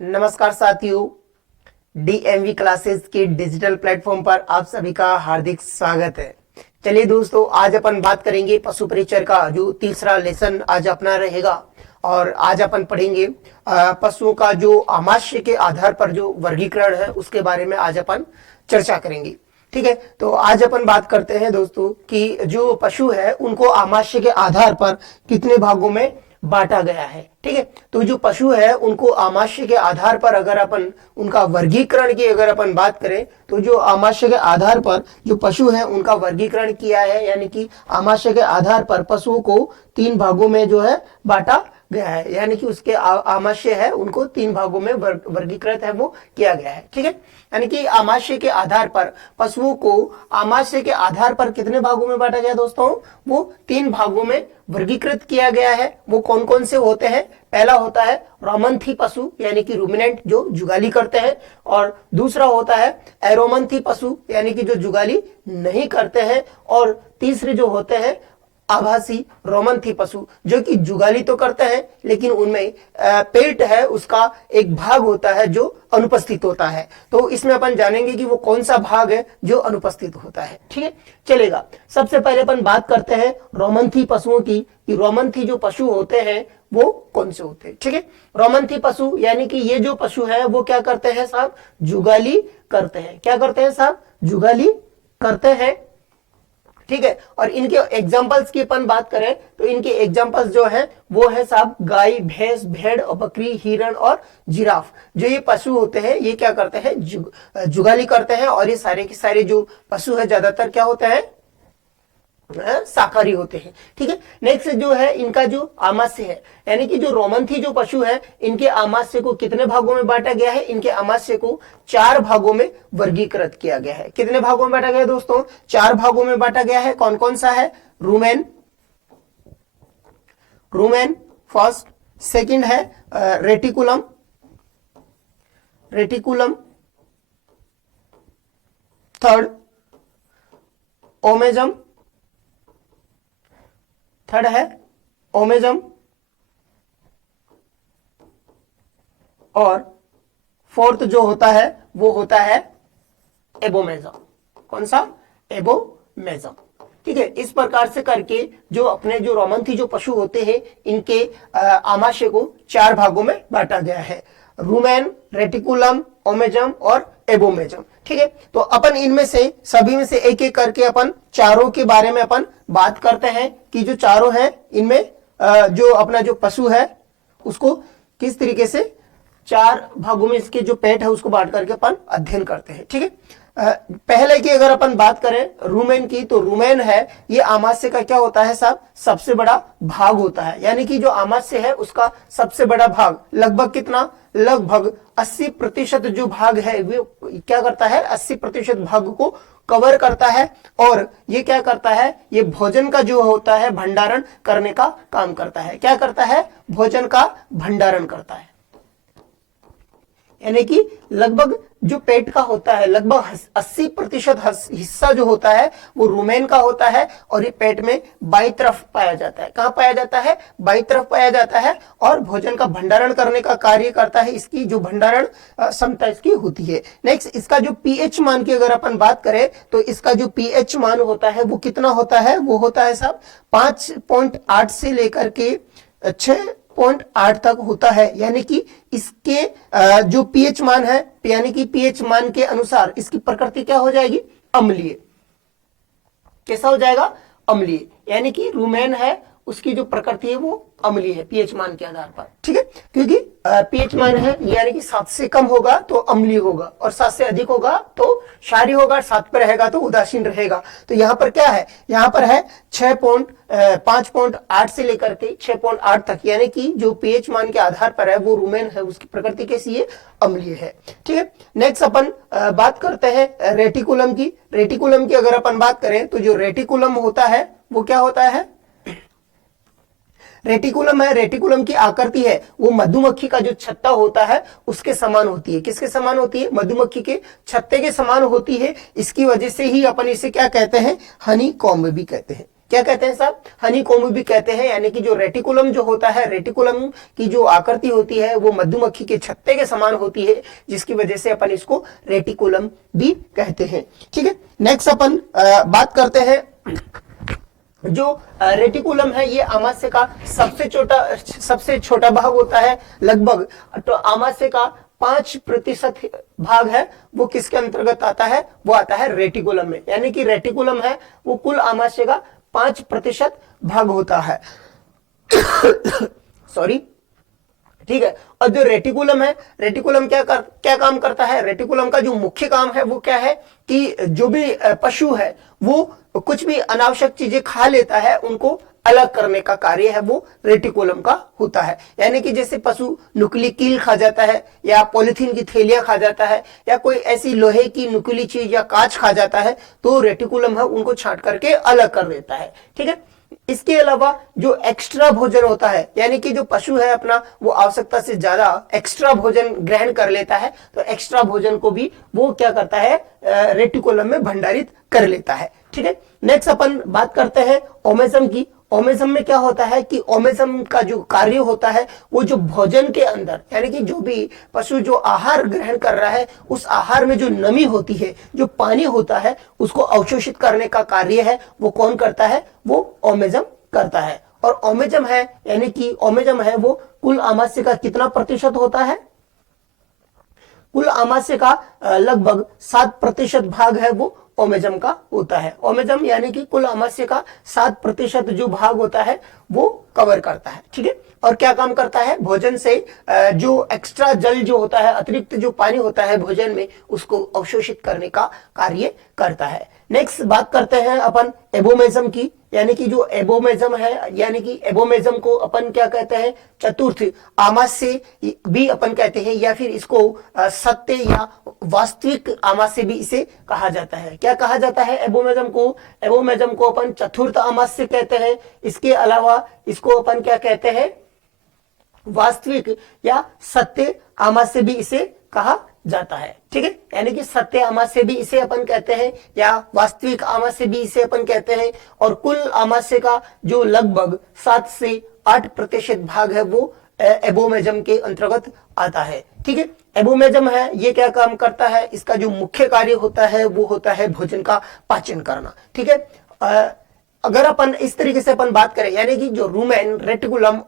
नमस्कार साथियों, DMV classes के डिजिटल प्लेटफॉर्म पर आप सभी का हार्दिक स्वागत है। चलिए दोस्तों, आज अपन बात करेंगे पशु परिचय का जो तीसरा लेसन आज अपना रहेगा। और आज अपन पढ़ेंगे पशुओं का जो आमाशय के आधार पर जो वर्गीकरण है उसके बारे में आज अपन चर्चा करेंगे। ठीक है, तो आज अपन बात करते हैं दोस्तों कि जो पशु है उनको आमाशय के आधार पर कितने भागों में बांटा गया है। ठीक है, तो जो पशु है उनको आमाशय के आधार पर अगर अपन उनका वर्गीकरण की अगर अपन बात करें तो जो आमाशय के आधार पर जो पशु है उनका वर्गीकरण किया है, यानी कि आमाशय के आधार पर पशुओं को 3 भागों में जो है बांटा गया है, यानी कि उसके आमाशय है उनको 3 भागों में वर्गीकृत है वो किया गया है। ठीक है, यानी कि आमाशय के आधार पर पशुओं को आमाशय के आधार पर कितने भागों में बांटा गया दोस्तों? वो 3 भागों में वर्गीकृत किया गया है। वो कौन कौन से होते हैं? पहला होता है रोमंथी पशु, यानी कि रूमिनेंट जो जुगाली करते हैं, और दूसरा होता है एरोमंथी पशु, यानी कि जो जुगाली नहीं करते हैं, और तीसरे जो होते हैं आभासी रोमंथी पशु जो कि जुगाली तो करते हैं लेकिन उनमें पेट है उसका एक भाग होता है जो अनुपस्थित होता है। तो इसमें अपन जानेंगे कि वो कौन सा भाग है जो अनुपस्थित होता है। ठीक है, चलेगा। सबसे पहले अपन बात करते हैं रोमंथी पशुओं की कि रोमंथी जो पशु होते हैं वो कौन से होते हैं। ठीक है, रोमंथी पशु यानी कि ये जो पशु है वो क्या करते हैं साहब? जुगाली करते हैं। क्या करते हैं साहब? जुगाली करते हैं। ठीक है, और इनके एग्जांपल्स की अपन बात करें तो इनके एग्जांपल्स जो है वो है साहब गाय, भैंस, भेड़ और बकरी, हिरण और जिराफ। जो ये पशु होते हैं ये क्या करते हैं? जुगाली करते हैं। और ये सारे के सारे जो पशु है ज्यादातर क्या होते हैं? शाकाहारी होते हैं। ठीक है, नेक्स्ट जो है इनका जो आमाशय है, यानी कि जो रोमंथी जो पशु है इनके आमाशय को कितने भागों में बांटा गया है? इनके आमाशय को 4 भागों में वर्गीकृत किया गया है। कितने भागों में बांटा गया है दोस्तों? 4 भागों में बांटा गया है। कौन कौन सा है? रूमेन फर्स्ट, सेकंड है रेटिकुलम, थर्ड ओमेजम, थर्ड है ओमेजम, और फोर्थ जो होता है वो होता है एबोमेजम। कौन सा? एबोमेजम। ठीक है, इस प्रकार से करके जो अपने जो रोमंथी जो पशु होते हैं इनके आमाशय को 4 भागों में बांटा गया है। रूमेन, रेटिकुलम, ओमेजम और एबोमेजम। ठीक है, तो अपन इनमें से सभी में से एक एक करके अपन चारों के बारे में अपन बात करते हैं कि जो चारों हैं इनमें जो अपना जो पशु है उसको किस तरीके से 4 भागों में इसके जो पेट है उसको बांट करके अपन अध्ययन करते हैं। ठीक है, पहले की अगर अपन बात करें रूमेन की, तो रूमेन है ये आमाशय का क्या होता है साहब? सबसे बड़ा भाग होता है, यानी कि जो आमाशय है उसका सबसे बड़ा भाग लगभग कितना? लगभग 80% जो भाग है वो क्या करता है? 80% भाग को कवर करता है। और ये क्या करता है? ये भोजन का जो होता है भंडारण करने का काम करता है। क्या करता है? भोजन का भंडारण करता है। यानी कि लगभग जो पेट का होता है लगभग 80% हिस्सा जो होता है वो रूमेन का होता है, और ये पेट में बाई तरफ पाया जाता है। कहां पाया जाता है? बाई तरफ पाया जाता है, और भोजन का भंडारण करने का कार्य करता है। इसकी जो भंडारण क्षमता इसकी होती है। नेक्स्ट, इसका जो पीएच मान की अगर अपन बात करें तो इसका जो पीएच मान होता है वो कितना होता है? वो होता है साहब 5.8 से लेकर के 6.8 तक होता है। यानी कि इसके जो पीएच मान है, यानी कि पीएच मान के अनुसार इसकी प्रकृति क्या हो जाएगी? अम्लीय। कैसा हो जाएगा? अम्लीय। यानी कि रूमेन है उसकी जो प्रकृति है वो अम्लीय है पीएच मान के आधार पर। ठीक है, क्योंकि पीएच मान है यानी कि 7 से कम होगा तो अम्लीय होगा, और 7 से अधिक होगा तो क्षारीय होगा, 7 पर रहेगा तो उदासीन रहेगा। तो यहाँ पर क्या है? यहाँ पर है 5.8 से लेकर के 6.8 तक, यानी कि जो पीएच मान के आधार पर है वो रूमेन है उसकी प्रकृति कैसी है? अम्लीय है। ठीक है, नेक्स्ट अपन बात करते हैं रेटिकुलम की। रेटिकुलम की अगर अपन बात करें तो जो रेटिकुलम होता है वो क्या होता है? रेटिकुलम है, रेटिकुलम की आकृति है वो मधुमक्खी का जो छत्ता होता है उसके समान होती है। किसके समान होती है? मधुमक्खी के छत्ते के समान होती है। इसकी वजह से ही अपन इसे क्या कहते हैं? हनी कॉम्ब भी कहते हैं। क्या कहते हैं साहब, हनी कॉम्ब भी कहते हैं। यानी कि जो रेटिकुलम जो होता है, रेटिकुलम की जो आकृति होती है वो मधुमक्खी के छत्ते के समान होती है, जिसकी वजह से अपन इसको रेटिकुलम भी कहते हैं। ठीक है, नेक्स्ट अपन बात करते हैं जो रेटिकुलम है, ये आमाशय का सबसे छोटा भाग होता है लगभग। तो आमाशय का 5% भाग है वो किसके अंतर्गत आता है, वो आता है रेटिकुलम में। यानी कि रेटिकुलम है वो कुल आमाशय का 5% भाग होता है। सॉरी, ठीक है। और जो रेटिकुलम है, रेटिकुलम क्या काम करता है, रेटिकुलम का जो मुख्य काम है वो क्या है कि जो भी पशु है वो कुछ भी अनावश्यक चीजें खा लेता है, उनको अलग करने का कार्य है वो रेटिकुलम का होता है। यानी कि जैसे पशु नुकीली कील खा जाता है, या पॉलिथीन की थैलियां खा जाता है, या कोई ऐसी लोहे की नुकीली चीज या कांच खा जाता है, तो रेटिकुलम है उनको छांट करके अलग कर देता है। ठीक है, इसके अलावा जो एक्स्ट्रा भोजन होता है, यानी कि जो पशु है अपना वो आवश्यकता से ज्यादा एक्स्ट्रा भोजन ग्रहण कर लेता है, तो एक्स्ट्रा भोजन को भी वो क्या करता है, रेटिकुलम में भंडारित कर लेता है। ठीक है, नेक्स्ट अपन बात करते हैं ओमेजम की। ओमेजम में क्या होता है कि ओमेजम का जो कार्य होता है वो जो भोजन के अंदर, यानी कि जो भी पशु जो आहार ग्रहण कर रहा है उस आहार में जो नमी होती है, जो पानी होता है, उसको अवशोषित करने का कार्य है वो कौन करता है, वो ओमेजम करता है। और ओमेजम है, यानी कि ओमेजम है वो कुल आमाशय का कितना प्रतिशत होता है, कुल आमाशय का लगभग 7% भाग है वो ओमेजम का होता है। ओमेजम यानी कि कुल आमाशय का 7% जो भाग होता है वो कवर करता है। ठीक है, और क्या काम करता है, भोजन से जो एक्स्ट्रा जल जो होता है, अतिरिक्त जो पानी होता है भोजन में, उसको अवशोषित करने का कार्य करता है। नेक्स्ट बात करते हैं अपन एबोमेजम की। यानी कि जो एबोमेजम है, यानी कि एबोमेजम को अपन क्या कहते हैं, चतुर्थ आमाशय भी अपन कहते हैं, या फिर इसको सत्य या वास्तविक आमाशय भी इसे कहा जाता है। क्या कहा जाता है एबोमेजम को, एबोमेजम को अपन चतुर्थ आमाशय कहते हैं। इसके अलावा इसको अपन क्या कहते हैं, वास्तविक या सत्य आमाशय भी इसे कहा जाता है। ठीक है, यानी कि सत्य आमाशय भी इसे अपन कहते हैं, या वास्तविक आमाशय भी इसे अपन कहते हैं। और कुल आमाशय का जो लगभग 7 से 8% भाग है वो एबोमेजम के अंतर्गत आता है। ठीक है, एबोमेजम है ये क्या काम करता है, इसका जो मुख्य कार्य होता है वो होता है भोजन का पाचन करना। ठीक है, अगर अपन इस तरीके से अपन बात करें, यानी कि जो रूमेन, रेटिकुलम,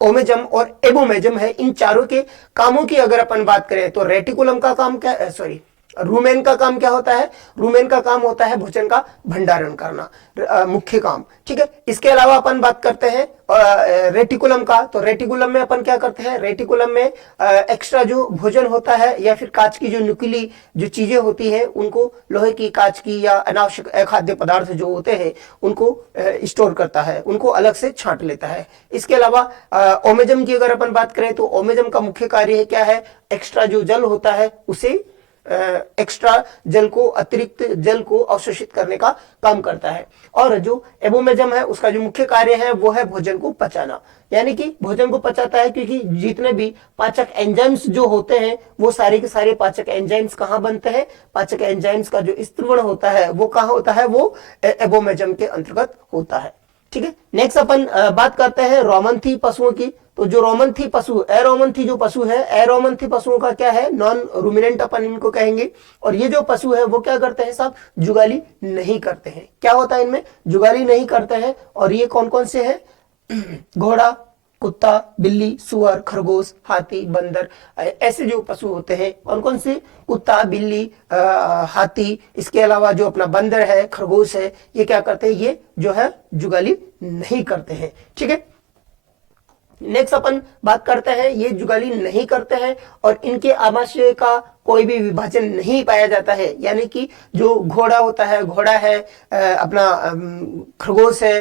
ओमेजम और एबोमेजम है, इन चारों के कामों की अगर अपन बात करें तो रेटिकुलम का काम क्या, सॉरी, रूमेन का काम क्या होता है, रूमेन का काम होता है भोजन का भंडारण करना, मुख्य काम। ठीक है, इसके अलावा अपन बात करते हैं रेटिकुलम का। तो रेटिकुलम में अपन क्या करते हैं, रेटिकुलम में एक्स्ट्रा जो भोजन होता है या फिर कांच की जो नुकीली जो चीजें होती हैं, उनको लोहे की, कांच की या अनावश्यक अखाद्य पदार्थ जो होते हैं उनको स्टोर करता है, उनको अलग से छांट लेता है। इसके अलावा ओमेजम की अगर अपन बात करें तो ओमेजम का मुख्य कार्य क्या है, एक्स्ट्रा जो जल होता है उसे एक्स्ट्रा जल को, अतिरिक्त जल को अवशोषित करने का काम करता है। और जो एबोमेजम है उसका जो मुख्य कार्य है वो है भोजन को पचाना, यानी कि भोजन को पचाता है, क्योंकि जितने भी पाचक एंजाइम्स जो होते हैं वो सारे के सारे पाचक एंजाइम्स कहाँ बनते हैं, पाचक एंजाइम्स का जो स्त्रवण होता है वो कहाँ होता है, वो एबोमेजम के अंतर्गत होता है। ठीक है, नेक्स्ट अपन बात करते हैं रोमन्थी पशुओं की। तो जो रोमन्थी पशु, एरोमन्थी जो पशु है, एरोमन्थी पशुओं का क्या है, नॉन रूमिनेंट अपन इनको कहेंगे। और ये जो पशु है वो क्या करते हैं साहब, जुगाली नहीं करते हैं। क्या होता है इनमें, जुगाली नहीं करते हैं। और ये कौन कौन से हैं, घोड़ा, कुत्ता, बिल्ली, सुअर, खरगोश, हाथी, बंदर, ऐसे जो पशु होते हैं, कौन कौन से, कुत्ता, बिल्ली, हाथी, इसके अलावा जो अपना बंदर है, खरगोश है, ये क्या करते हैं, ये जो है जुगाली नहीं करते हैं। ठीक है, नेक्स्ट अपन बात करते हैं, ये जुगाली नहीं करते हैं और इनके आमाशय का कोई भी विभाजन नहीं पाया जाता है। यानी कि जो घोड़ा होता है, घोड़ा है, अपना खरगोश है,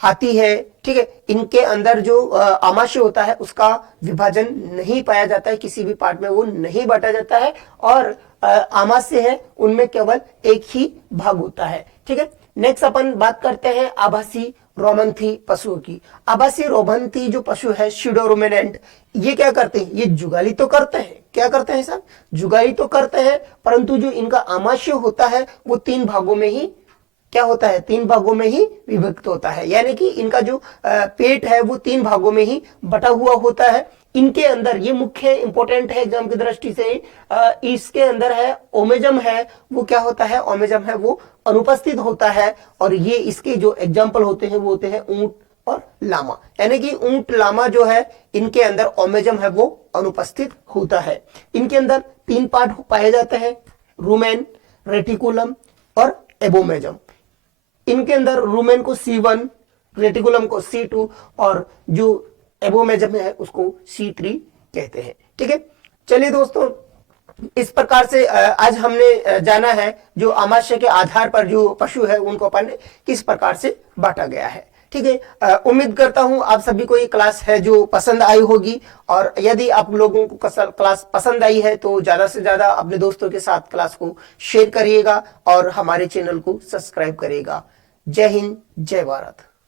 हाथी है, ठीक है, इनके अंदर जो आमाशय होता है उसका विभाजन नहीं पाया जाता है, किसी भी पार्ट में वो नहीं बांटा जाता है। और आमाशय है उनमें केवल एक ही भाग होता है। ठीक है, नेक्स्ट अपन बात करते हैं आभासी रोमन्थी पशुओं की। आभासी रोमन्थी जो पशु है, स्यूडोरुमिनेंट, ये क्या करते हैं, ये जुगाली तो करते हैं। क्या करते हैं साहब, जुगाली तो करते हैं, परंतु जो इनका आमाशय होता है वो 3 भागों में ही क्या होता है, 3 भागों में ही विभक्त होता है, यानी कि इनका जो पेट है वो 3 भागों में ही बटा हुआ होता है। इनके अंदर ये मुख्य इंपॉर्टेंट है एग्जाम की दृष्टि से, इसके अंदर है ओमेजम है, वो क्या होता है, ओमेजम है वो अनुपस्थित होता है। और ये इसके जो एग्जाम्पल होते हैं वो होते हैं ऊंट और लामा, यानी कि ऊंट लामा जो है इनके अंदर ओमेजम है वो अनुपस्थित होता है। इनके अंदर 3 पार्ट पाए जाते हैं, रूमेन, रेटिकुलम और एबोमेजम। इनके अंदर रूमेन को C1, रेटिकुलम को C2 और जो एबोमेजम है उसको C3 कहते हैं। ठीक है, चलिए दोस्तों, इस प्रकार से आज हमने जाना है जो आमाशय के आधार पर जो पशु है उनको अपन ने किस प्रकार से बांटा गया है। ठीक है, उम्मीद करता हूं आप सभी को ये क्लास है जो पसंद आई होगी, और यदि आप लोगों को क्लास पसंद आई है तो ज्यादा से ज्यादा अपने दोस्तों के साथ क्लास को शेयर करिएगा और हमारे चैनल को सब्सक्राइब करिएगा। जय हिंद, जय भारत।